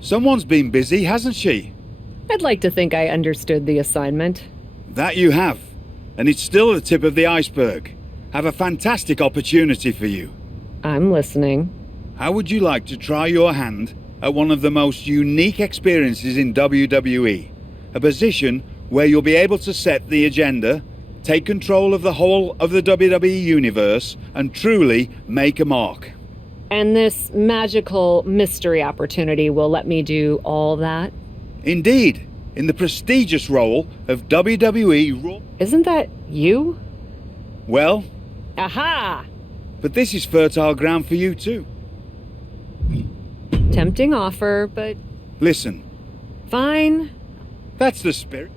Someone's been busy, hasn't she? I'd like to think I understood the assignment. That you have. And it's still the tip of the iceberg. Have a fantastic opportunity for you. I'm listening. How would you like to try your hand at one of the most unique experiences in WWE? A position where you'll be able to set the agenda, take control of the whole of the WWE universe, and truly make a mark. And this magical mystery opportunity will let me do all that? Indeed, in the prestigious role of WWE Raw. Isn't that you? Well, Aha! but this is fertile ground for you too. Tempting offer, but Listen, fine. that's the spirit.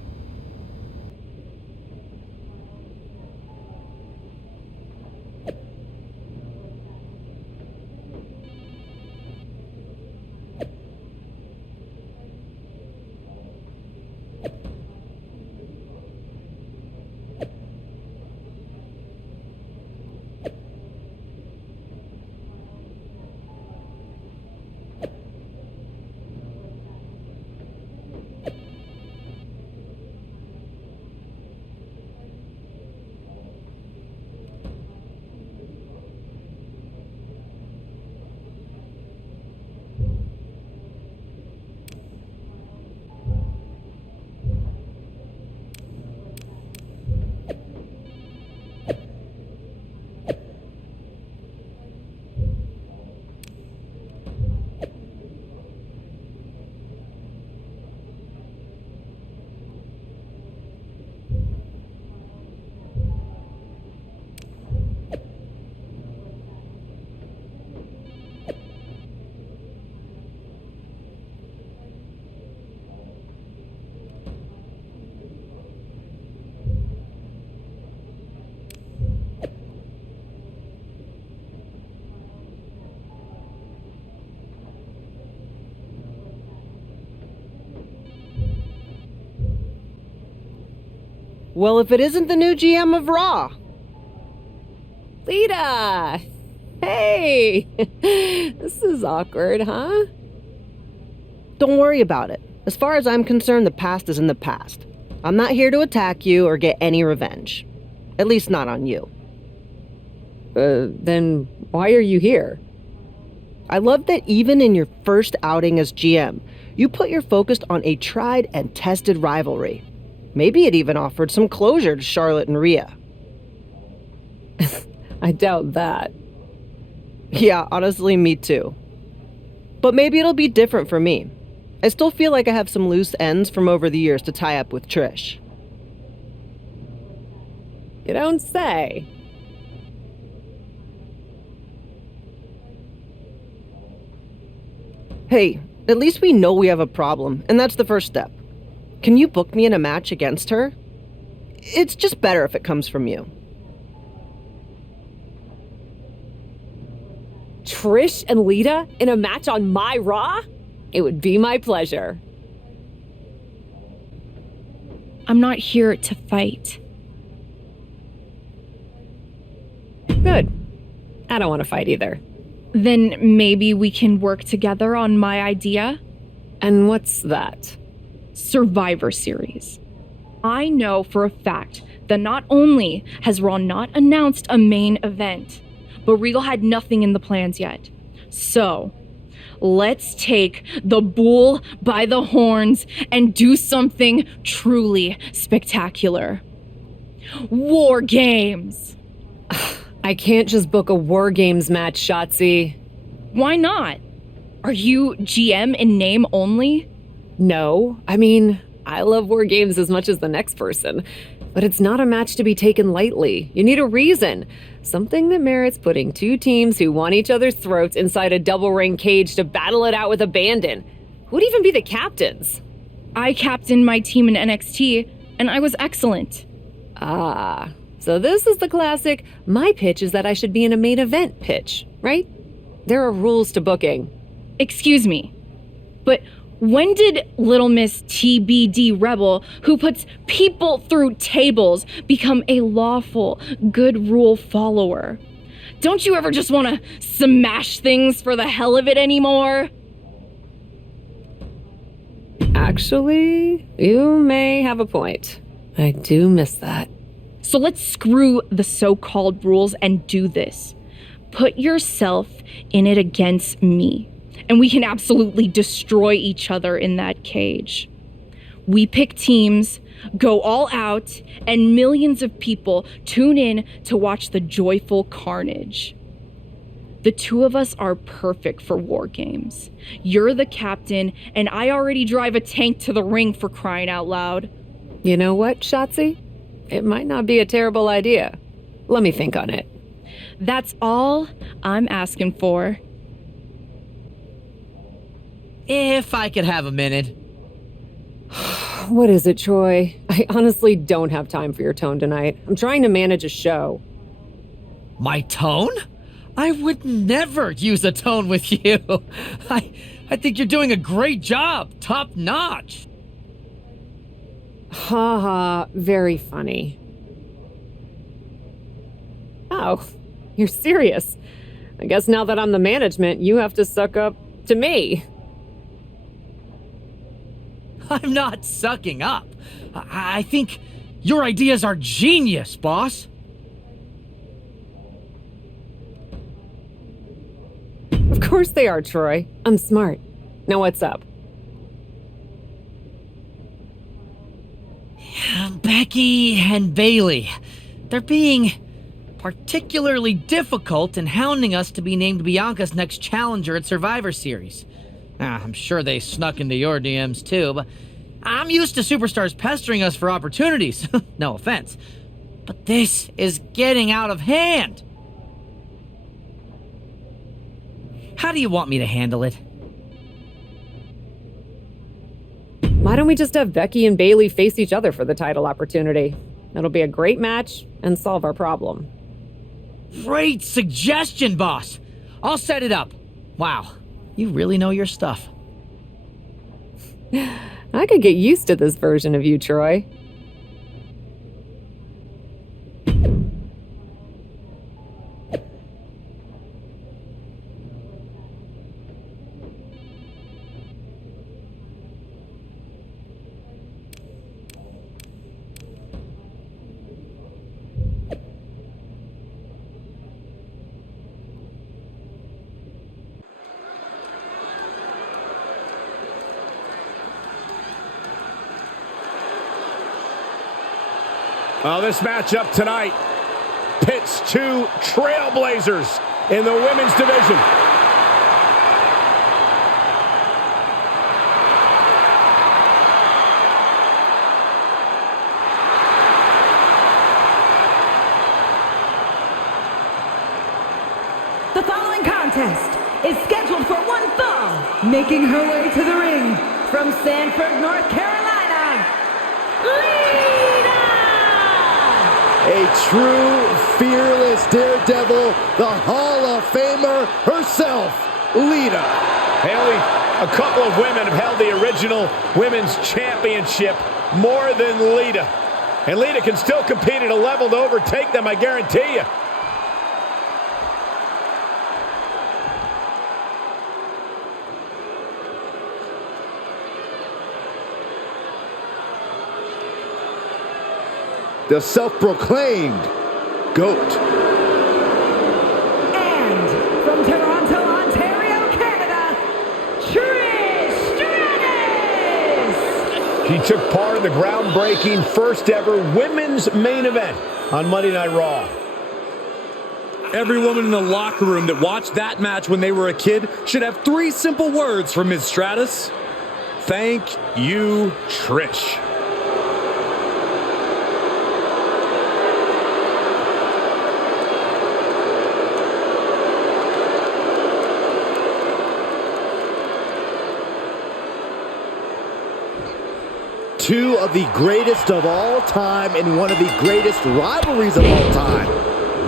Well, if it isn't the new GM of Raw. Lita! Hey! This is awkward, huh? Don't worry about it. As far as I'm concerned, the past is in the past. I'm not here to attack you or get any revenge. At least not on you. Then why are you here? I love that even in your first outing as GM, you put your focus on a tried and tested rivalry. Maybe it even offered some closure to Charlotte and Rhea. I doubt that. Yeah, honestly, me too. But maybe it'll be different for me. I still feel like I have some loose ends from over the years to tie up with Trish. You don't say. Hey, at least we know we have a problem, and that's the first step. Can you book me in a match against her? It's just better if it comes from you. Trish and Lita in a match on my Raw? It would be my pleasure. I'm not here to fight. Good. I don't want to fight either. Then maybe we can work together on my idea? And what's that? Survivor Series. I know for a fact that not only has Raw not announced a main event, but Regal had nothing in the plans yet. So, let's take the bull by the horns and do something truly spectacular. War Games! I can't just book a War Games match, Shotzi. Why not? Are you GM in name only? No, I mean, I love War Games as much as the next person. But it's not a match to be taken lightly. You need a reason. Something that merits putting two teams who want each other's throats inside a double ring cage to battle it out with abandon. Who'd even be the captains? I captained my team in NXT, and I was excellent. Ah, so this is the classic, my pitch is that I should be in a main event pitch, right? There are rules to booking. Excuse me, but when did Little Miss TBD Rebel, who puts people through tables, become a lawful, good rule follower? Don't you ever just want to smash things for the hell of it anymore? Actually, you may have a point. I do miss that. So let's screw the so-called rules and do this. Put yourself in it against me, and we can absolutely destroy each other in that cage. We pick teams, go all out, and millions of people tune in to watch the joyful carnage. The two of us are perfect for war games. You're the captain, and I already drive a tank to the ring, for crying out loud. You know what, Shotzi? It might not be a terrible idea. Let me think on it. That's all I'm asking for. If I could have a minute. What is it, Troy? I honestly don't have time for your tone tonight. I'm trying to manage a show. My tone? I would never use a tone with you. I think you're doing a great job. Top notch. Ha ha, very funny. Oh, you're serious. I guess now that I'm the management, you have to suck up to me. I'm not sucking up. I think your ideas are genius, boss. Of course they are, Troy. I'm smart. Now what's up? Becky and Bailey. They're being particularly difficult in hounding us to be named Bianca's next challenger at Survivor Series. I'm sure they snuck into your DMs too, but I'm used to superstars pestering us for opportunities. No offense. But this is getting out of hand. How do you want me to handle it? Why don't we just have Becky and Bailey face each other for the title opportunity? It'll be a great match and solve our problem. Great suggestion, boss. I'll set it up. Wow, you really know your stuff. I could get used to this version of you, Troy. Well, this matchup tonight pits two trailblazers in the women's division. The following contest is scheduled for one fall, making her way to the ring from Sanford, North Carolina, A true, fearless daredevil, the Hall of Famer herself, Lita. Haley, a couple of women have held the original women's championship more than Lita. And Lita can still compete at a level to overtake them, I guarantee you. The self-proclaimed GOAT. and from Toronto, Ontario, Canada, Trish Stratus. She took part in the groundbreaking first ever women's main event on Monday Night Raw. Every woman in the locker room that watched that match when they were a kid should have 3 simple words from Ms. Stratus. Thank you, Trish. Two of the greatest of all time and one of the greatest rivalries of all time.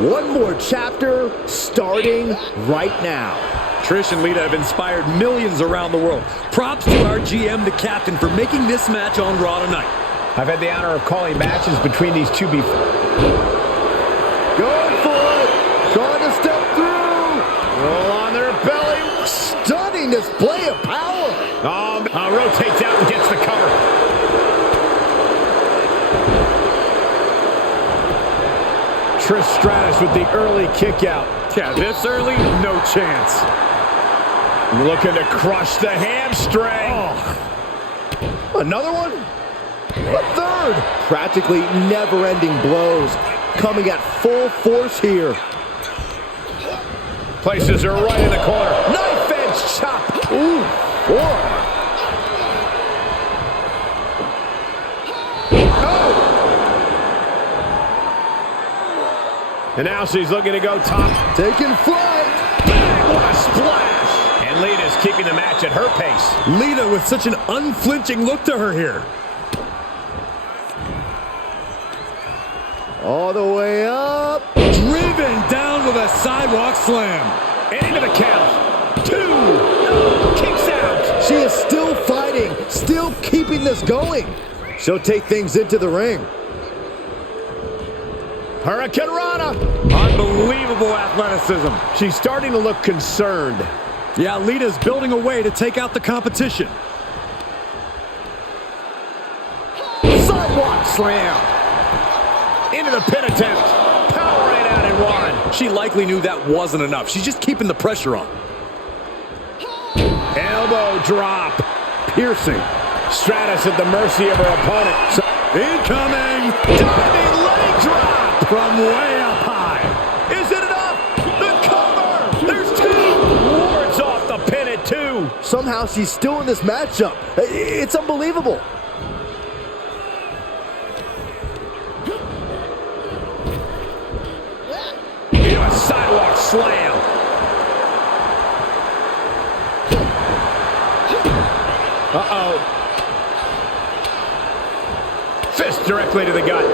One more chapter starting right now. Trish and Lita have inspired millions around the world. Props to our GM, the captain, for making this match on Raw tonight. I've had the honor of calling matches between these two before. Going for it. Trying to step through. Roll on their belly. Stunning display of power. Rotates out and gets the cover. Trish Stratus with the early kick out. Yeah, this early, no chance. Looking to crush the hamstring. Oh. Another one? A third. Practically never-ending blows coming at full force here. Places her right in the corner. Knife edge chop. Ooh, forearm. And now she's looking to go top. Taking flight. Bang, what a splash. And Lita's keeping the match at her pace. Lita with such an unflinching look to her here. All the way up. Driven down with a sidewalk slam. And into the count. 2. No, kicks out. She is still fighting, still keeping this going. She'll take things into the ring. Hurricane Rana. Unbelievable athleticism. She's starting to look concerned. Yeah, Lita's building a way to take out the competition. Sidewalk slam. Into the pin attempt. Powering out in one. She likely knew that wasn't enough. She's just keeping the pressure on. Elbow drop. Piercing. Stratus at the mercy of her opponent. Incoming. Diving leg drop. From way up high. Is it enough? The cover. There's 2. Wards off the pin at 2. Somehow she's still in this matchup. It's unbelievable. Into a sidewalk slam. Uh-oh. Fist directly to the gut.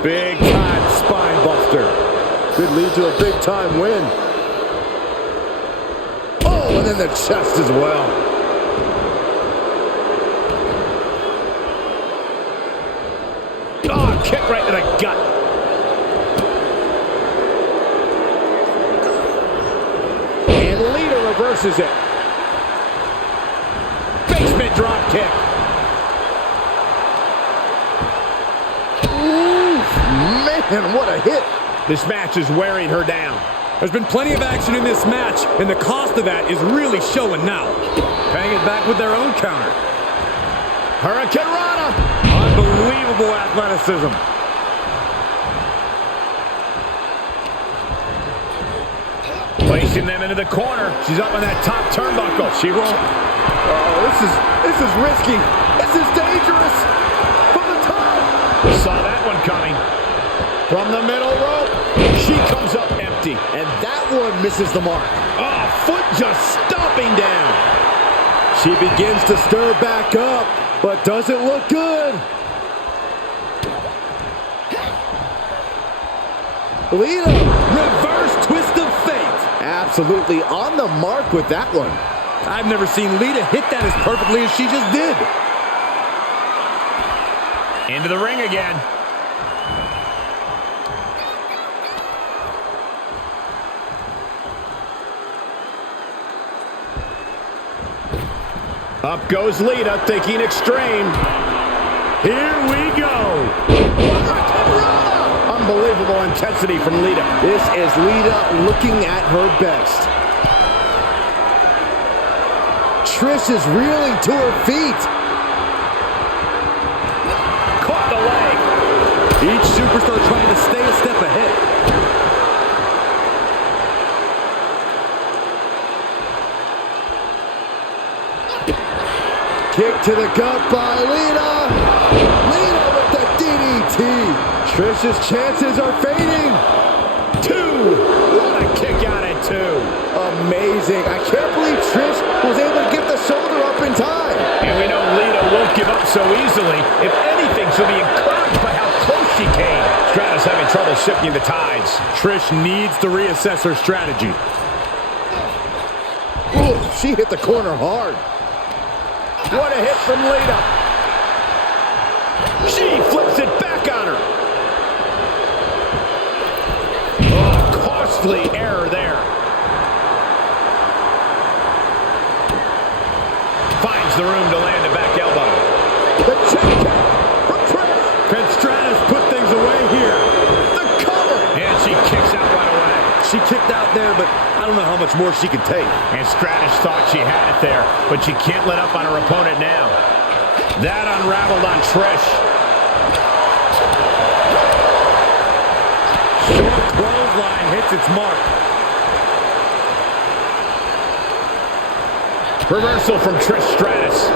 Big time spine buster. Could lead to a big time win. Oh, and then the chest as well. Oh, kick right to the gut. And Lita reverses it. Basement drop kick. Man, what a hit. This match is wearing her down. There's been plenty of action in this match, and the cost of that is really showing now. Paying it back with their own counter. Hurricane Rana. Unbelievable athleticism. Placing them into the corner. She's up on that top turnbuckle. She won't. Oh, this is risky. This is dangerous. From the top. Saw that one coming. From the middle rope. She comes up empty. And that one misses the mark. Oh, foot just stomping down. She begins to stir back up, but doesn't look good. Lita. Reverse twist of fate. Absolutely on the mark with that one. I've never seen Lita hit that as perfectly as she just did. Into the ring again. Up goes Lita, thinking extreme. Here we go. Unbelievable intensity from Lita. This is Lita looking at her best. Trish is reeling to her feet. Caught the leg. Each superstar trying to stay a step ahead. Kick to the gut by Lita. Lita with the DDT. Trish's chances are fading. 2. What a kick out at 2. Amazing. I can't believe Trish was able to get the shoulder up in time. And we know Lita won't give up so easily. If anything, she'll be encouraged by how close she came. Stratus having trouble shifting the tides. Trish needs to reassess her strategy. Ooh, she hit the corner hard. What a hit from Lita. She flips it back on her. Oh, costly error there. Finds the room to land a back elbow. The check from Trish. left out there, but I don't know how much more she can take. And Stratus thought she had it there, but she can't let up on her opponent now. That unraveled on Trish. Short clothesline hits its mark. Reversal from Trish Stratus.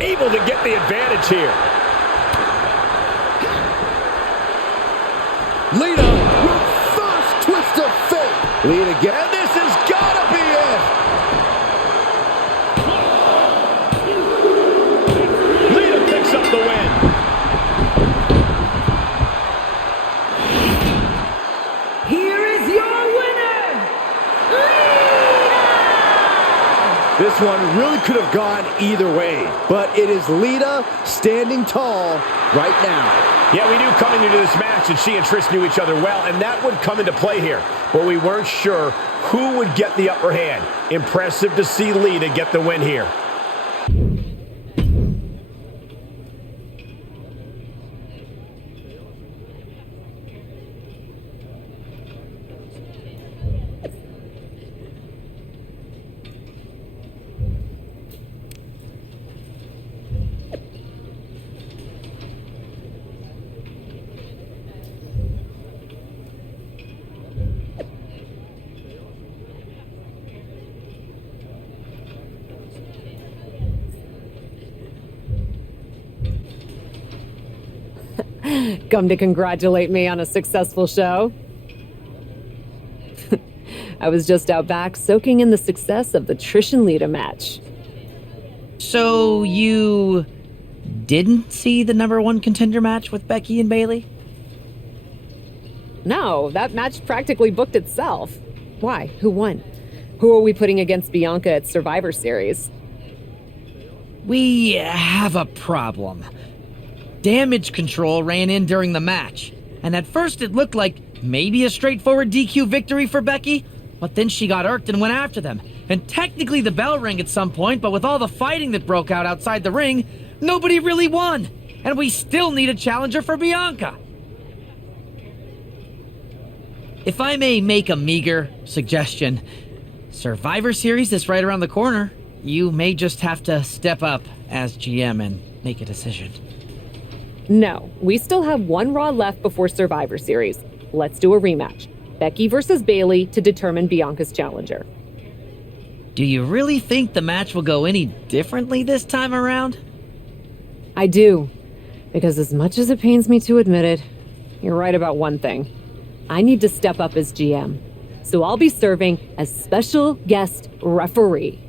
Able to get the advantage here. Lita, reverse twist of fate. Lita again. And this has got to be it. Lita picks up the win. Here is your winner, Lita! This one really could have gone either way, but it is Lita standing tall right now. Yeah, we knew coming into this match that she and Trish knew each other well, and that would come into play here. But we weren't sure who would get the upper hand. Impressive to see Lita get the win here. Come to congratulate me on a successful show? I was just out back soaking in the success of the Trish and Lita match. So you didn't see the #1 contender match with Becky and Bayley? No, that match practically booked itself. Why? Who won? Who are we putting against Bianca at Survivor Series? We have a problem. Damage control ran in during the match, and at first it looked like maybe a straightforward DQ victory for Becky, but then she got irked and went after them. And technically the bell rang at some point, but with all the fighting that broke out outside the ring, nobody really won, and we still need a challenger for Bianca. If I may make a meager suggestion, Survivor Series is right around the corner. You may just have to step up as GM and make a decision. No, we still have one Raw left before Survivor Series. Let's do a rematch. Becky versus Bayley to determine Bianca's challenger. Do you really think the match will go any differently this time around? I do. Because as much as it pains me to admit it, you're right about one thing. I need to step up as GM. So I'll be serving as special guest referee.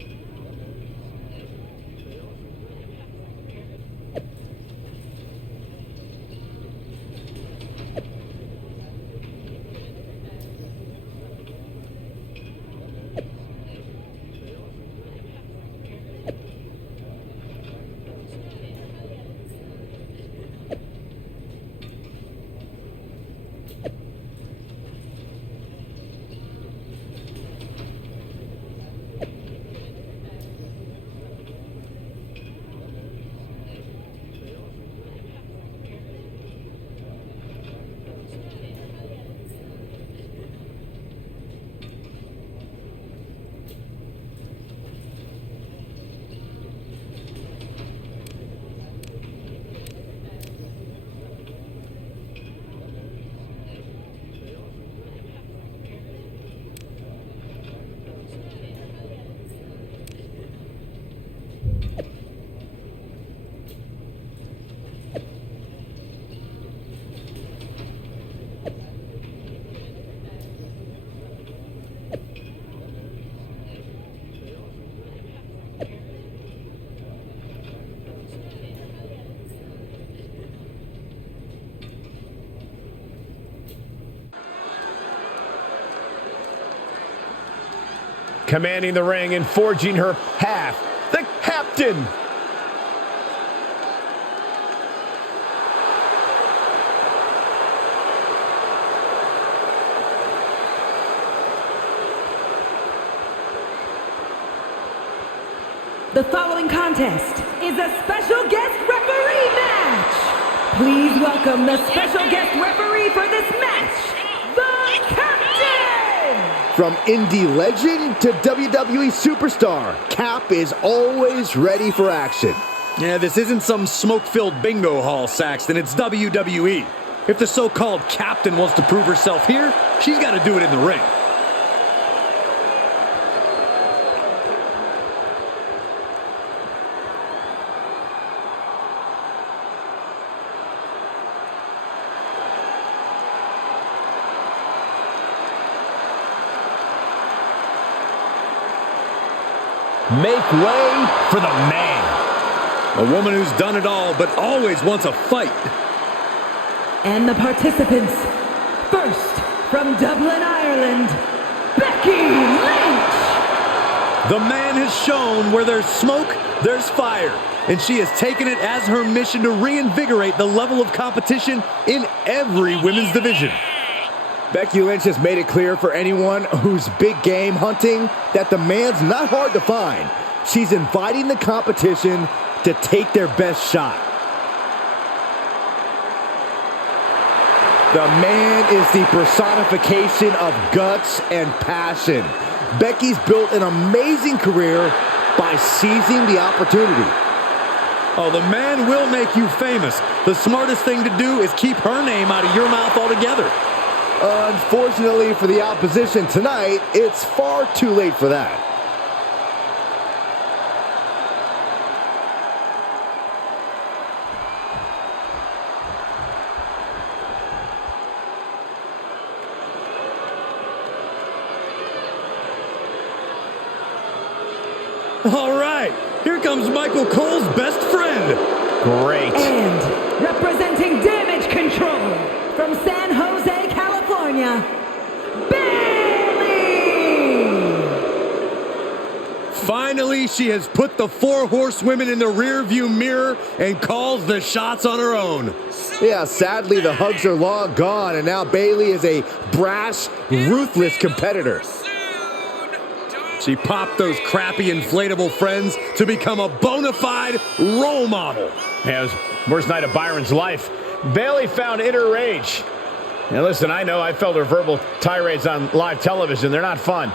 Commanding the ring and forging her path, the captain. The following contest is a special guest referee match. Please welcome the special guest referee for this match, the Captain! From indie legend to WWE superstar, Cap is always ready for action. Yeah, this isn't some smoke-filled bingo hall, Saxton. It's WWE. If the so-called captain wants to prove herself here, she's got to do it in the ring. Make way for the man. A woman who's done it all, but always wants a fight. And the participants, first from Dublin, Ireland, Becky Lynch! The man has shown where there's smoke, there's fire. And she has taken it as her mission to reinvigorate the level of competition in every women's division. Becky Lynch has made it clear for anyone who's big game hunting that the man's not hard to find. She's inviting the competition to take their best shot. The man is the personification of guts and passion. Becky's built an amazing career by seizing the opportunity. Oh, the man will make you famous. The smartest thing to do is keep her name out of your mouth altogether. Unfortunately for the opposition tonight, it's far too late for that. All right, here comes Michael Cole's best friend. Great. And representing Damage Control from San Jose, California, Bailey! Finally, she has put the 4 horsewomen in the rearview mirror and calls the shots on her own. Yeah, sadly, the hugs are long gone, and now Bailey is a brash, ruthless competitor. She popped those crappy inflatable friends to become a bona fide role model. Yeah, it was the worst night of Byron's life. Bailey found inner rage. Now listen, I know I felt her verbal tirades on live television. They're not fun.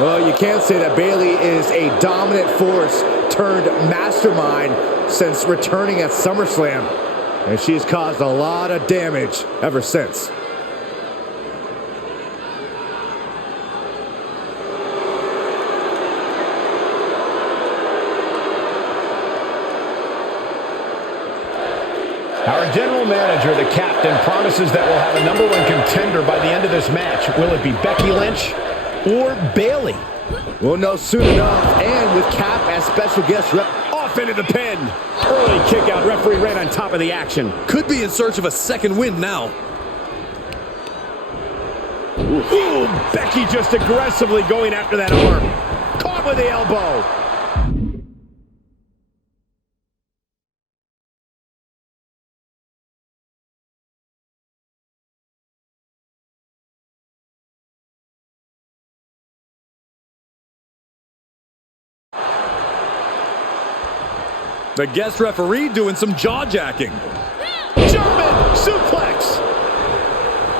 Well, you can't say that Bailey is a dominant force turned mastermind since returning at SummerSlam. And she's caused a lot of damage ever since. Our general manager, the captain, promises that we'll have a #1 contender by the end of this match. Will it be Becky Lynch or Bailey? We'll know soon enough, and with Cap as special guest rep. Off into the pin. Early kick out. Referee right on top of the action. Could be in search of a second win now. Ooh, Becky just aggressively going after that arm. Caught with the elbow. The guest referee doing some jaw-jacking. German suplex.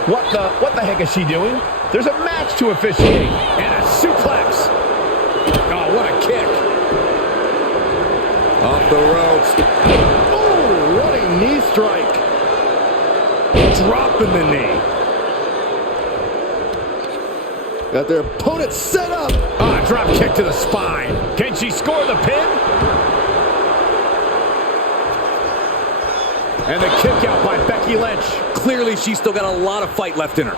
What the heck is she doing? There's a match to officiate. And a suplex. Oh, what a kick. Off the ropes. Oh, running knee strike. Dropping the knee. Got their opponent set up. Ah, drop kick to the spine. Can she score the pin? And the kick out by Becky Lynch. Clearly, she's still got a lot of fight left in her.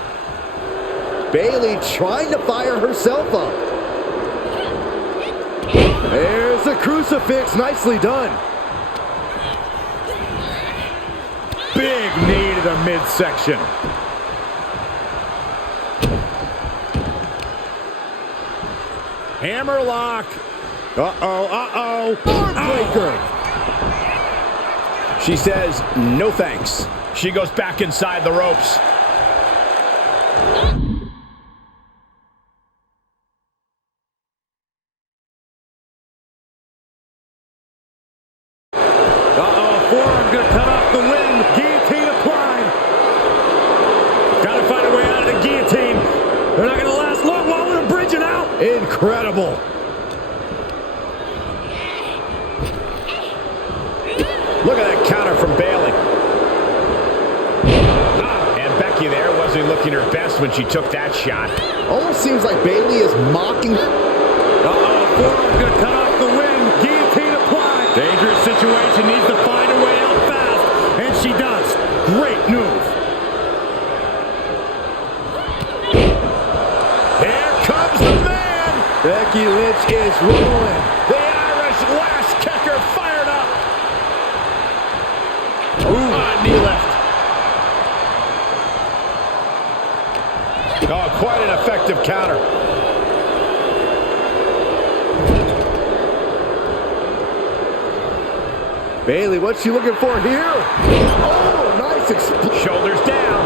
Bailey trying to fire herself up. There's a crucifix. Nicely done. Big knee to the midsection. Hammerlock. Uh-oh. Armbreaker. She says, no thanks. She goes back inside the ropes. Uh-oh, forearm gonna incredible. Look at that counter from Bayley. And Becky there wasn't looking her best when she took that shot. Almost seems like Bayley is mocking. Uh-oh, forearm gonna cut off the win. Guillotine applied. Dangerous situation, needs to find a way out fast. And she does. Great move. Here comes the man. Becky Lynch is rolling. The Irish last kicker fired up. Ooh, knee lift. Oh, quite an effective counter. Bayley, what's she looking for here? Oh, nice Shoulders down.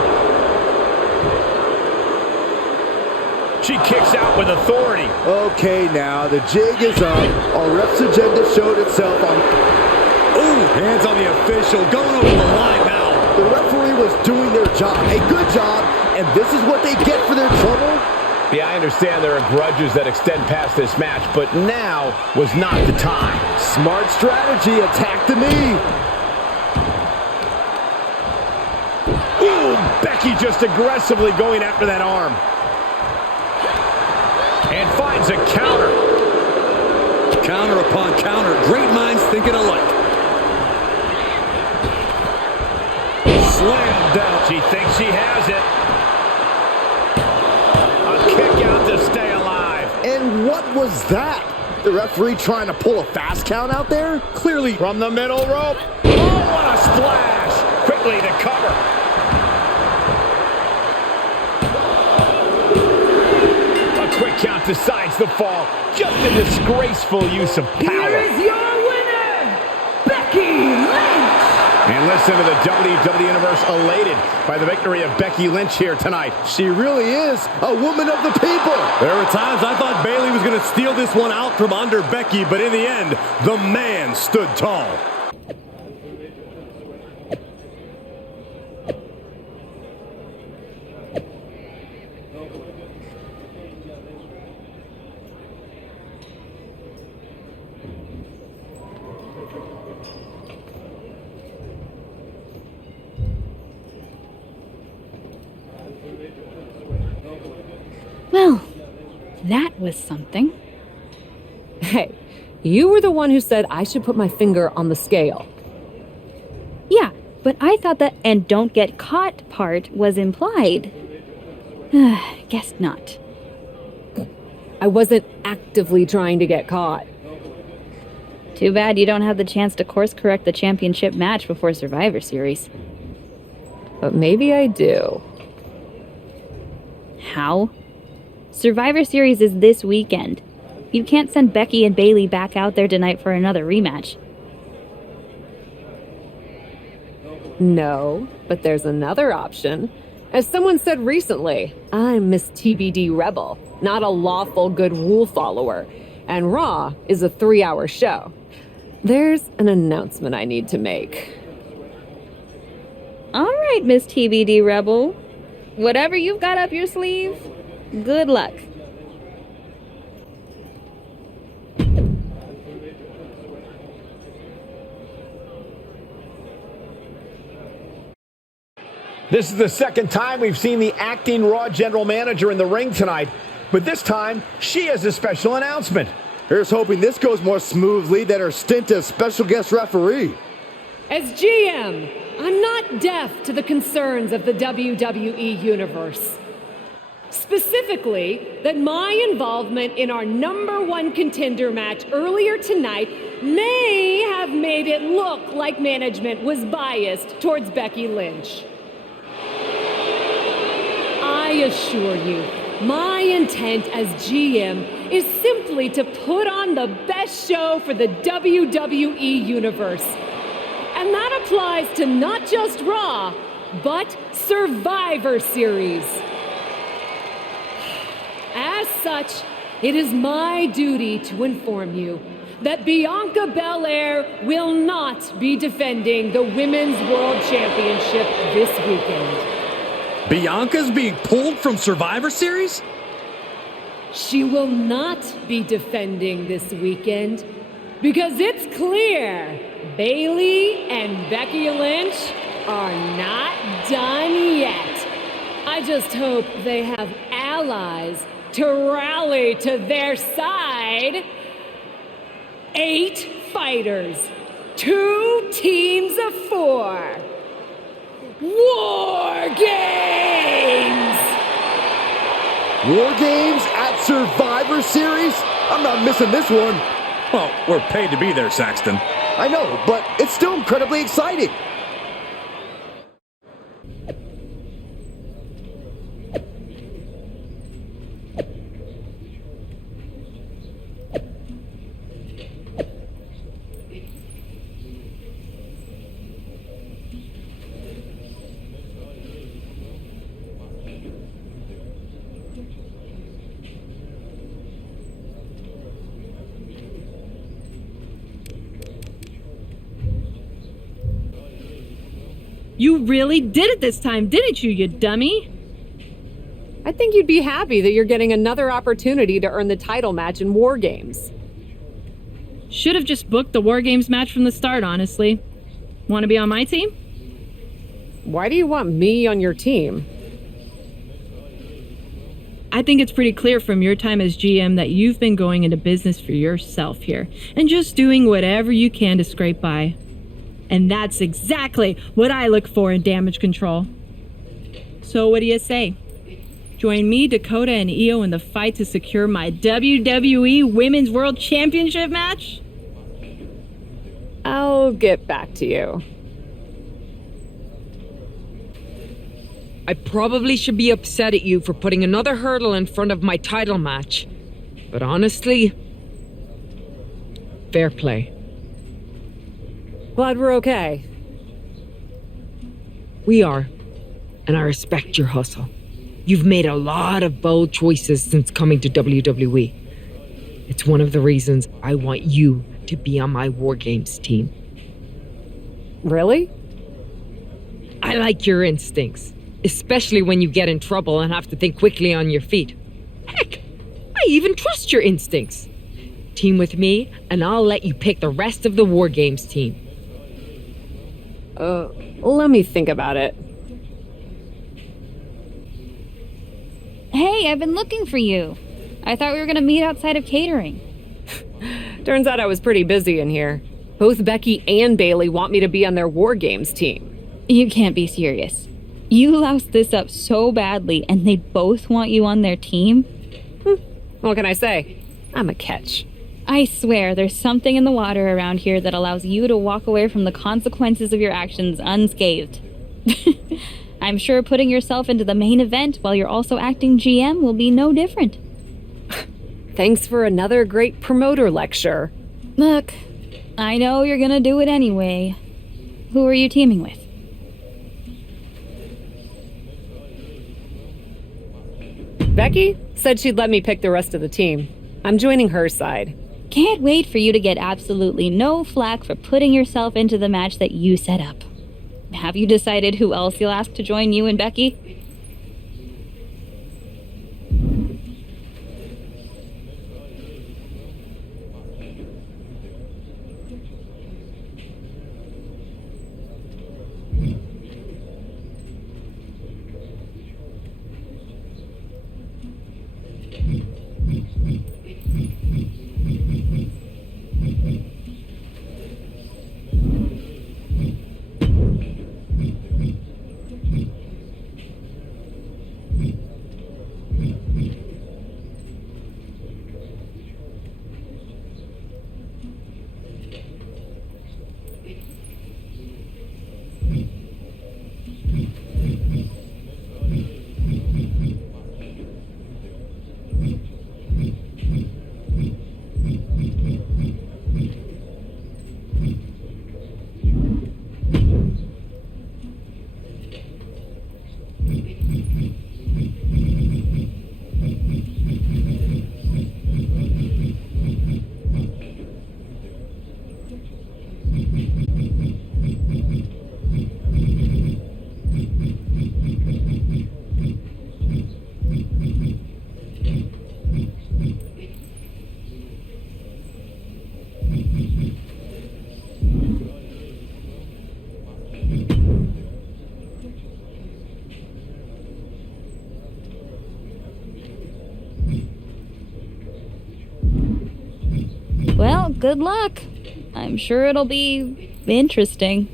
She kicks out with authority. Okay, now the jig is up. Our ref's agenda showed itself on. Ooh, hands on the official, going over the line now. The referee was doing their job, a good job, and this is what they get for their trouble. Yeah, I understand there are grudges that extend past this match, but now was not the time. Smart strategy, attack the knee. Ooh, Becky just aggressively going after that arm. And finds a counter. Counter upon counter. Great minds thinking alike. Slam down. She thinks she has it. A kick out to stay alive. And what was that? The referee trying to pull a fast count out there? Clearly from the middle rope. Oh, what a splash. Quickly to cover. A quick count decides the fall. Just a disgraceful use of Here power. is your winner, Becky Lynch! And listen to the WWE Universe elated by the victory of Becky Lynch here tonight. She really is a woman of the people. There were times I thought Bayley was going to steal this one out from under Becky, but in the end, the man stood tall. Well, that was something. Hey, you were the one who said I should put my finger on the scale. Yeah, but I thought the "and don't get caught" part was implied. Guess not. I wasn't actively trying to get caught. Too bad you don't have the chance to course correct the championship match before Survivor Series. But maybe I do. How? Survivor Series is this weekend. You can't send Becky and Bayley back out there tonight for another rematch. No, but there's another option. As someone said recently, I'm Miss TBD Rebel, not a lawful good rule follower. And Raw is a 3-hour show. There's an announcement I need to make. All right, Miss TBD Rebel. Whatever you've got up your sleeve, good luck. This is the second time we've seen the acting Raw general manager in the ring tonight, but this time she has a special announcement. Here's hoping this goes more smoothly than her stint as special guest referee. As GM, I'm not deaf to the concerns of the WWE Universe. Specifically, that my involvement in our #1 contender match earlier tonight may have made it look like management was biased towards Becky Lynch. I assure you, my intent as GM is simply to put on the best show for the WWE Universe. And that applies to not just Raw, but Survivor Series. As such, it is my duty to inform you that Bianca Belair will not be defending the Women's World Championship this weekend. Bianca's being pulled from Survivor Series? she will not be defending this weekend because it's clear Bailey and Becky Lynch are not done yet. I just hope they have allies to rally to their side. 8 fighters, 2 teams of 4. War Games! War Games at Survivor Series? I'm not missing this one. Well, we're paid to be there, Saxton. I know, but it's still incredibly exciting. You really did it this time, didn't you, you dummy? I think you'd be happy that you're getting another opportunity to earn the title match in War Games. Should have just booked the War Games match from the start, honestly. Want to be on my team? Why do you want me on your team? I think it's pretty clear from your time as GM that you've been going into business for yourself here and just doing whatever you can to scrape by. And that's exactly what I look for in damage control. So what do you say? Join me, Dakota, and Io in the fight to secure my WWE Women's World Championship match? I'll get back to you. I probably should be upset at you for putting another hurdle in front of my title match. But honestly, fair play. Glad we're okay. We are, and I respect your hustle. You've made a lot of bold choices since coming to WWE. It's one of the reasons I want you to be on my War Games team. Really? I like your instincts, especially when you get in trouble and have to think quickly on your feet. Heck, I even trust your instincts. Team with me, and I'll let you pick the rest of the War Games team. Let me think about it. Hey, I've been looking for you. I thought we were gonna meet outside of catering. Turns out I was pretty busy in here. Both Becky and Bailey want me to be on their War Games team. You can't be serious. You loused this up so badly, and they both want you on their team? What can I say? I'm a catch. I swear, there's something in the water around here that allows you to walk away from the consequences of your actions unscathed. I'm sure putting yourself into the main event while you're also acting GM will be no different. Thanks for another great promoter lecture. Look, I know you're gonna do it anyway. Who are you teaming with? Becky said she'd let me pick the rest of the team. I'm joining her side. Can't wait for you to get absolutely no flack for putting yourself into the match that you set up. Have you decided who else you'll ask to join you and Becky? good luck. I'm sure it'll be interesting.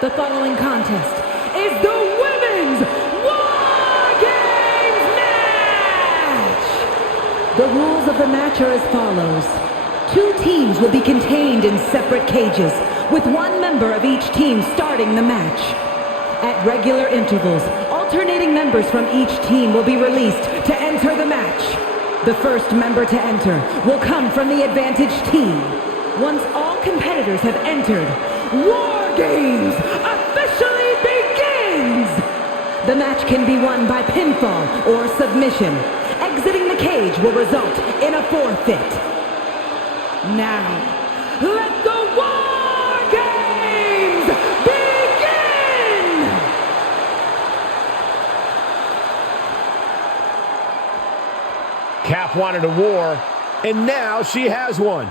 The following contest is the Women's War Games match! The rules of the match are as follows. 2 teams will be contained in separate cages, with 1 member of each team starting the match. At regular intervals, alternating members from each team will be released to enter the match. The first member to enter will come from the advantaged team. Once all competitors have entered, War Games officially begins! The match can be won by pinfall or submission. Exiting the cage will result in a forfeit. Now, let the War Games begin! Cap wanted a war, and now she has one.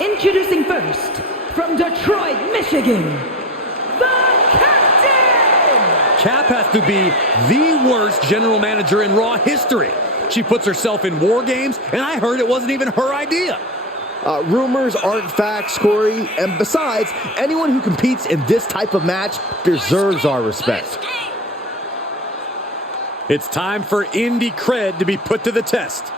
Introducing first, from Detroit, Michigan, the Captain! Cap has to be the worst general manager in Raw history. She puts herself in War Games, and I heard it wasn't even her idea. Rumors aren't facts, Corey. And besides, anyone who competes in this type of match deserves our respect. It's time for indie cred to be put to the test.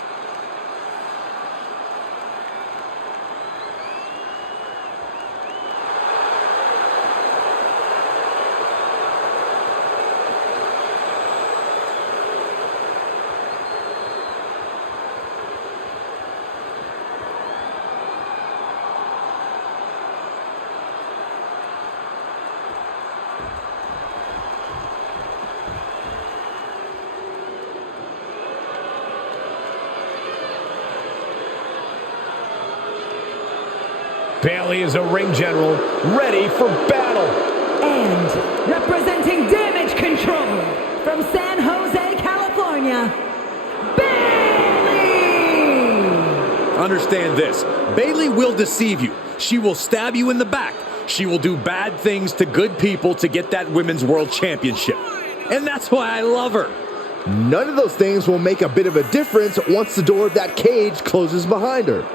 Bayley is a ring general, ready for battle. And representing Damage Control from San Jose, California, Bayley! Understand this. Bayley will deceive you. She will stab you in the back. She will do bad things to good people to get that Women's World Championship. And that's why I love her. None of those things will make a bit of a difference once the door of that cage closes behind her.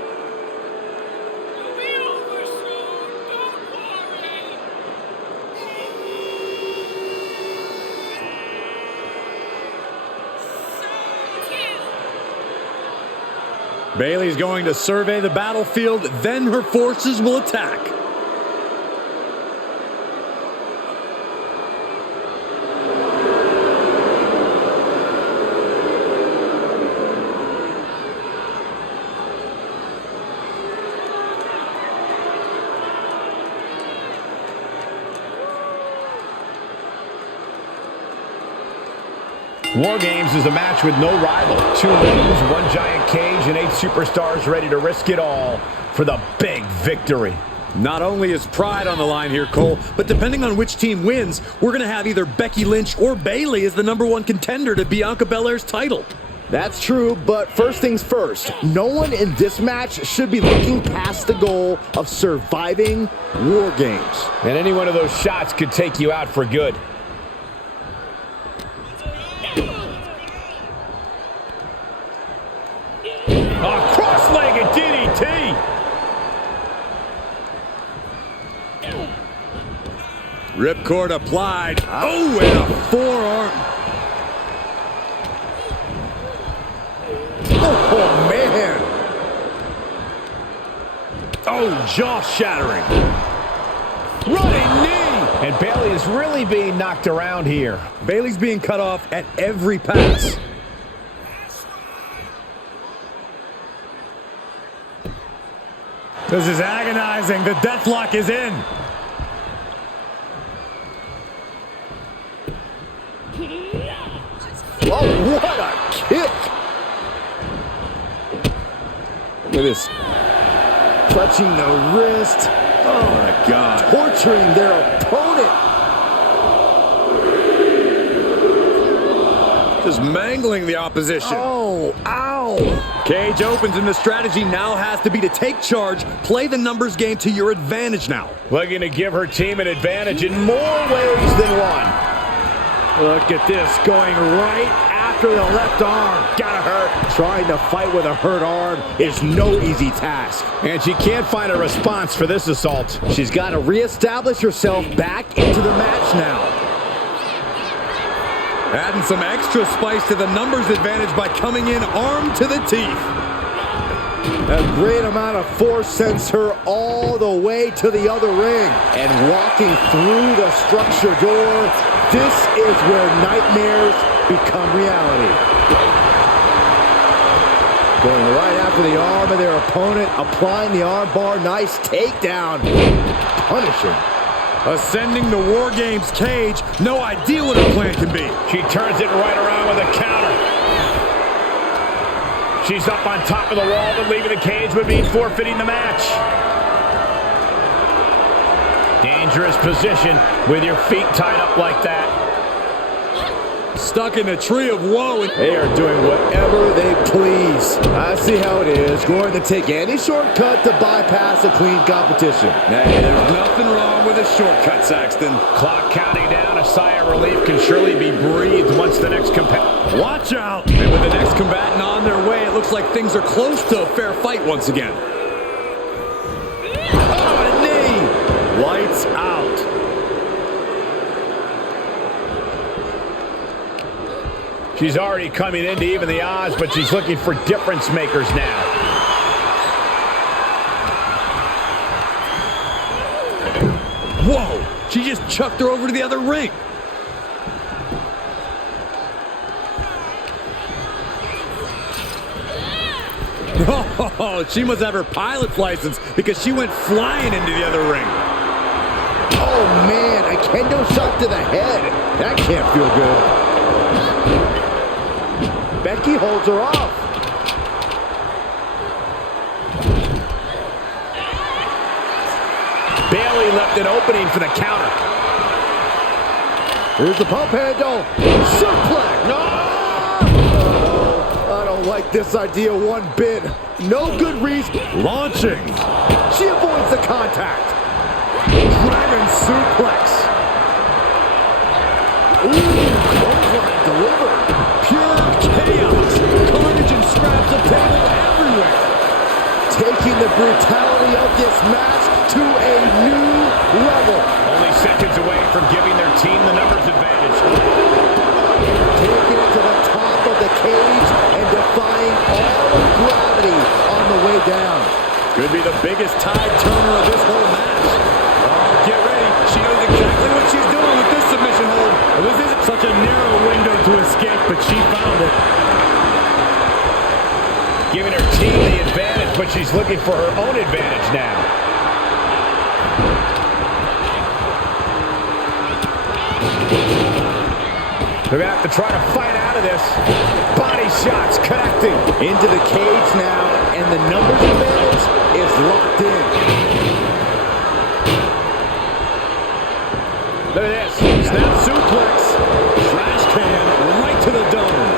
Bayley's going to survey the battlefield, then her forces will attack. War Games is a match with no rival. 2 rings, 1 giant cage, and 8 superstars ready to risk it all for the big victory. Not only is pride on the line here, Cole, but depending on which team wins, we're going to have either Becky Lynch or Bayley as the #1 contender to Bianca Belair's title. That's true, but first things first, no one in this match should be looking past the goal of surviving War Games. And any one of those shots could take you out for good. A cross-legged DDT! Ripcord applied. Oh, and a forearm. Oh, man. Oh, jaw-shattering. Running knee! And Bayley is really being knocked around here. Bayley's being cut off at every pass. This is agonizing. The deathlock is in. Oh, what a kick. Look at this. Clutching the wrist. Oh my God. Torturing their opponent. Just mangling the opposition. Oh, ow. Cage opens, and the strategy now has to be to take charge, play the numbers game to your advantage now. Looking to give her team an advantage in more ways than one. Look at this, going right after the left arm. Gotta hurt. Trying to fight with a hurt arm is no easy task. And she can't find a response for this assault. She's got to reestablish herself back into the match now. Adding some extra spice to the numbers advantage by coming in armed to the teeth. A great amount of force sends her all the way to the other ring. And walking through the structure door, this is where nightmares become reality. Going right after the arm of their opponent, applying the arm bar. Nice takedown. Punishing. Ascending the War Games cage, no idea what her plan can be. She turns it right around with a counter. She's up on top of the wall, but leaving the cage would mean forfeiting the match. Dangerous position with your feet tied up like that. Stuck in the tree of woe. They are doing whatever they please. I see how it is. Going to take any shortcut to bypass a clean competition. Hey, there's nothing wrong with a shortcut, Saxton. Clock counting down. A sigh of relief can surely be breathed once the next combatant. Watch out! And with the next combatant on their way, it looks like things are close to a fair fight once again. Oh, a knee! Lights out. She's already coming in to even the odds, but she's looking for difference makers now. Whoa! She just chucked her over to the other ring. Oh, she must have her pilot's license because she went flying into the other ring. Oh, man, a kendo shot to the head. That can't feel good. Becky holds her off. Bayley left an opening for the counter. Here's the pump handle. Suplex. No! I don't like this idea one bit. No good reason. Launching. She avoids the contact. Dragon suplex. Ooh, clothesline delivered. Pure chaos. Carnage and scraps of table everywhere. Taking the brutality of this match to a new level. Only seconds away from giving their team the numbers advantage. Taking it to the top of the cage and defying all of gravity on the way down. Could be the biggest tide turner of this whole match. Oh, get ready. She knows exactly what she's doing with this submission hold. This isn't such a narrow window to escape, but she found it. Giving her team the advantage, but she's looking for her own advantage now. They're going to have to try to fight out of this. Body shots connecting. Into the cage now, and the numbers advantage is locked in. Look at this. Snap suplex. Trash can right to the dome.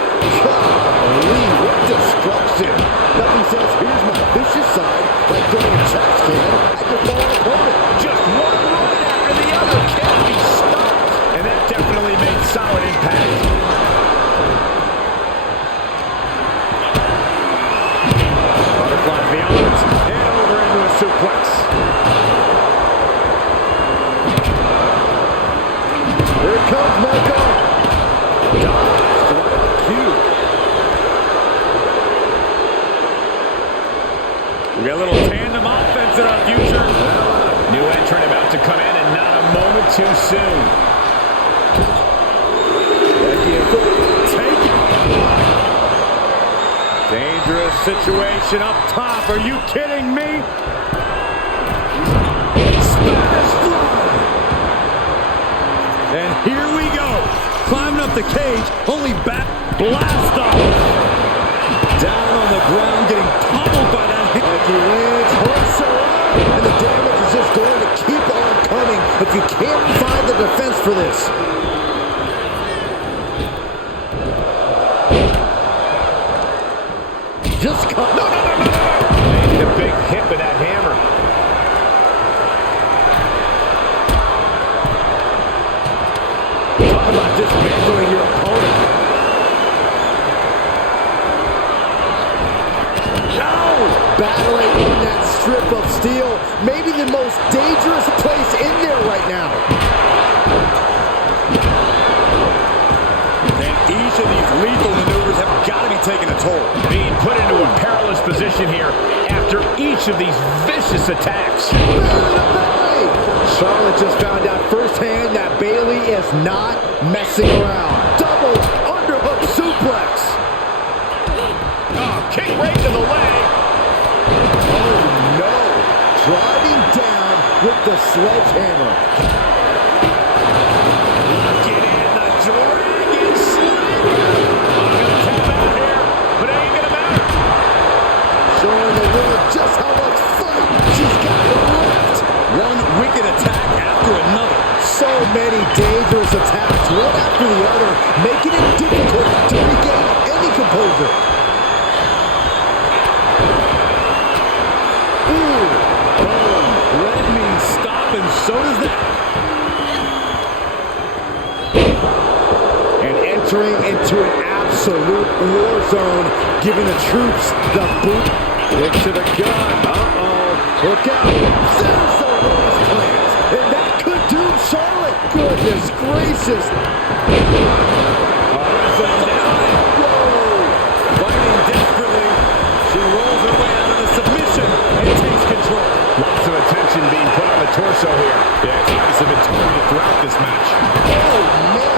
Golly, what destruction. Nothing says, here's my vicious side, like throwing a trash can at your fallen opponent. Just one right after the other can't be stopped. And that definitely made solid impact. Butterfly to the arms and over into a suplex. Here it comes, Marco. Dodged right on cue. We got a little tandem offense in our future. New entrant about to come in and not a moment too soon. Take it. Dangerous situation up top. Are you kidding me? Spanish fly. And here we go. Climbing up the cage, only back blast off. Down on the ground, getting pummeled by that hit. Becky Lynch hooks her up, and the damage is just going to keep on coming if you can't find the defense for this. Just cut. No. Made a big hit with that hammer. Talk about dismantling your opponent. Battling in that strip of steel, maybe the most dangerous place in there right now. And each of these lethal maneuvers have got to be taking a toll. Being put into a perilous position here after each of these vicious attacks. Charlotte just found out firsthand that Bayley is not messing around. Double underhook suplex. Oh, kick right to the leg. Oh no! Driving down with the sledgehammer. Get in the dragon slam. I'm gonna tap out here, but it ain't gonna matter. Showing the woman just how much fight she's got left. One wicked attack after another. So many dangerous attacks, one after the other, making it difficult to regain any composure. Red means stop, and so does that. And entering into an absolute war zone, giving the troops the boot. Into the gun. Look out. There's the Rose plans. And that could do Charlotte. Goodness gracious. Fighting desperately, she rolls her way out of the submission and takes control. Lots of attention being put on the torso here. Yeah, it's obviously been targeted throughout this match. Oh, man.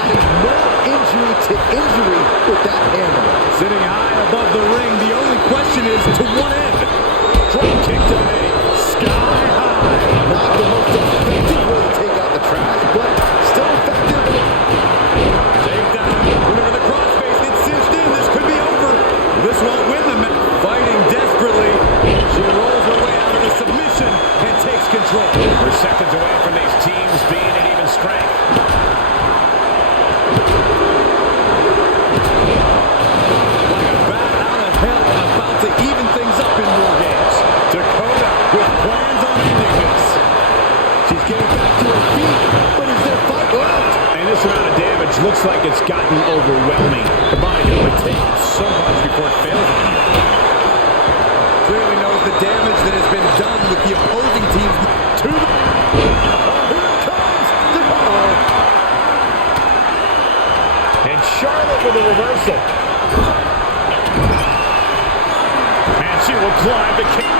Adding more injury to injury with that hammer. Sitting high above the ring, the only question is to what end? Drop kick to me. Sky high. Not the most effective way to take out the trash, but still effective. Takedown. Remember the crossface. It's cinched in. This could be over. This won't win the match. Fighting desperately. She rolls her way out of the submission and takes control. We're seconds away from these teams being at even strength. Like a bat out of hell, about to even things up in War Games. Dakota with plans on ending this. She's getting back to her feet, but is there fight left? And this amount of damage looks like it's gotten overwhelming. The body can only take so much before it fails on you. Clearly knows the damage that has been done with the opposing teams to the... Here it comes! And Charlotte with a reversal. And she will climb the kick.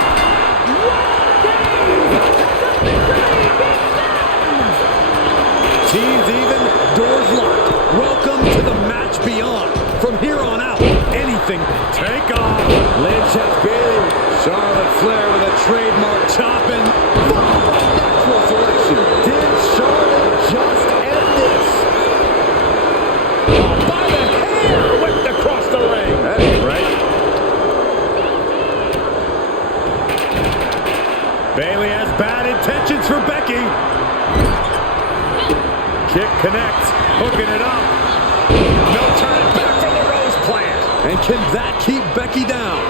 Teams even, doors locked. Welcome to the match beyond. From here on out, anything take off. Lynch has Bayley. Charlotte Flair with a trademark chopping. Natural selection. Did Charlotte just end this? By the hair, whipped across the ring. That ain't right. Bayley has bad intentions for Becky. Kick connects, hooking it up. No turning back from the Rose plant. And can that keep Becky down?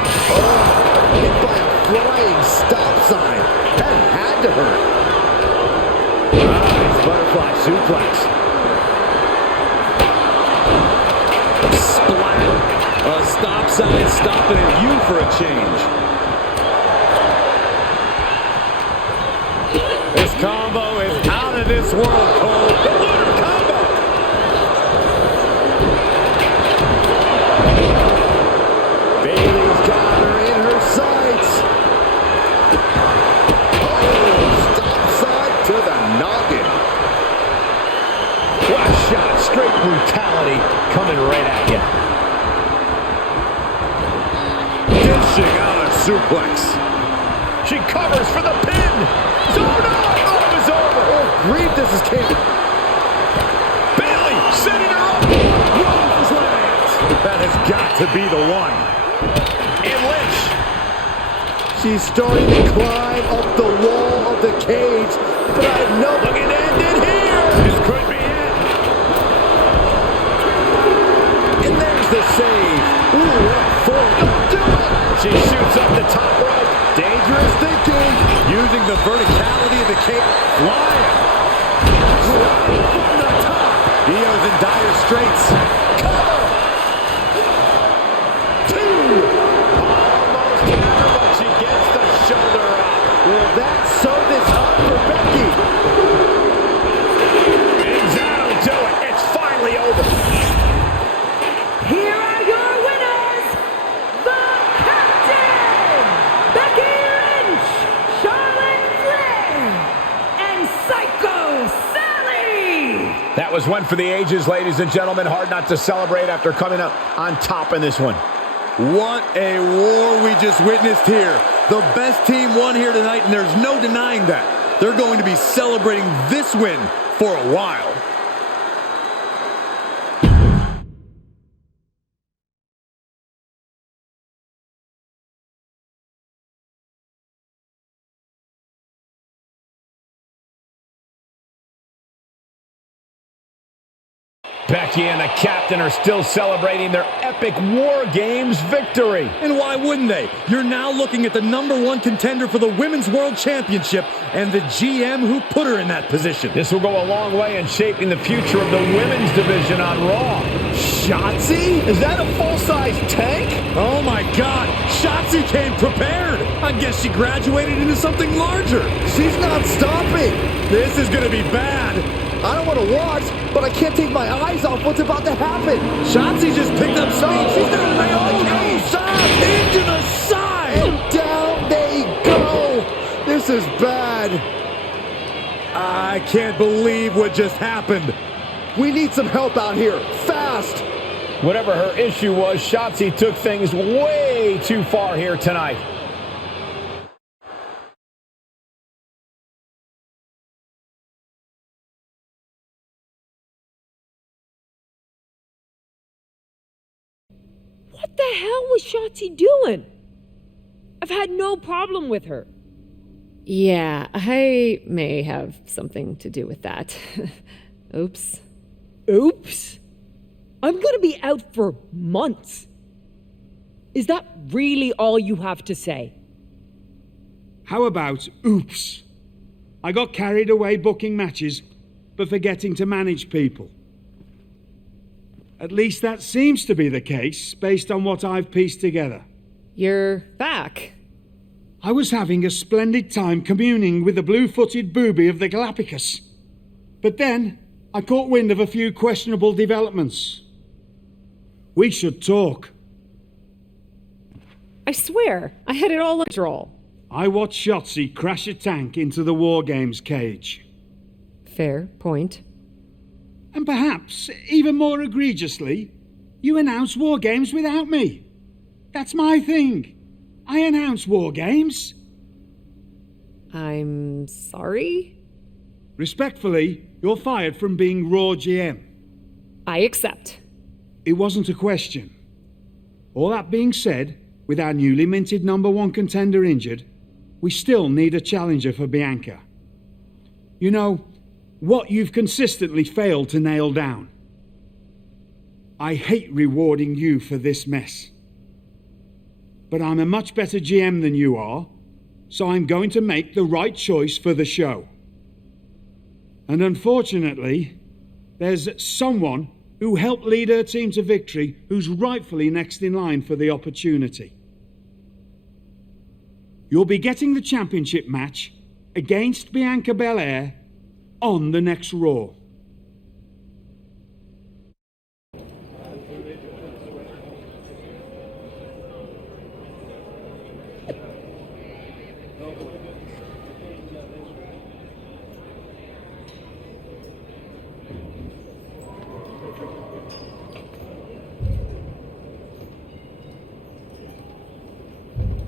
Hit by a flying stop sign. That had to hurt. Nice butterfly suplex. Splat. A stop sign stopping at you for a change. This combo is out of this world, Cole. The lunar combo. Bayley's got her in her sights. Oh, stop sign to the noggin. What a shot. Straight brutality coming right at you. Dishing out a suplex. She covers for the pin. Oh no! Oh, it was over. Oh, grief, this is Kate. Bayley setting her up. Rose lands. That has got to be the one. And Lynch She's starting to climb up the wall of the cage, but I have no... Look, it ended here. This could be it. And there's the save. Ooh, what a fork. Don't do it. She shoots up the top rope. Dangerous thinking. Using the verticality of the cage. Flying. Sliding from the top. Io's in dire straits. Cover. 2. Almost had her, but she gets the shoulder up. Will that sew this up for Becky? And that'll do it. It's finally over. Here are your winners, the Captain, Becky Lynch, Charlotte Flair, and Psycho Sally. That was one for the ages, ladies and gentlemen. Hard not to celebrate after coming up on top in this one. What a war we just witnessed here. The best team won here tonight, and there's no denying that. They're going to be celebrating this win for a while. Becky and the Captain are still celebrating their epic War Games victory. And why wouldn't they? You're now looking at the #1 contender for the Women's World Championship and the GM who put her in that position. This will go a long way in shaping the future of the women's division on Raw. Shotzi? Is that a full-size tank? Oh my God! Shotzi came prepared! I guess she graduated into something larger! She's not stopping. This is gonna be bad! I don't want to watch, but I can't take my eyes off what's about to happen. Shotzi just picked up speed! She's gonna rail the no, cage! stop. Into the side! And down they go. This is bad. I can't believe what just happened. We need some help out here, fast. Whatever her issue was, Shotzi took things way too far here tonight. What the hell was Shotzi doing? I've had no problem with her. Yeah, I may have something to do with that. Oops. Oops. I'm gonna be out for months. Is that really all you have to say? How about oops? I got carried away booking matches, but forgetting to manage people. At least that seems to be the case, based on what I've pieced together. You're back. I was having a splendid time communing with the blue-footed booby of the Galapagos. But then, I caught wind of a few questionable developments. We should talk. I swear, I had it all under control. I watched Shotzi crash a tank into the War Games cage. Fair point. And perhaps, even more egregiously, you announce War Games without me. That's my thing. I announce War Games. I'm sorry? Respectfully, you're fired from being Raw GM. I accept. It wasn't a question. All that being said, with our newly minted #1 contender injured, we still need a challenger for Bianca. You know, what you've consistently failed to nail down. I hate rewarding you for this mess. But I'm a much better GM than you are, so I'm going to make the right choice for the show. And unfortunately, there's someone who helped lead her team to victory who's rightfully next in line for the opportunity. You'll be getting the championship match against Bianca Belair on the next Raw.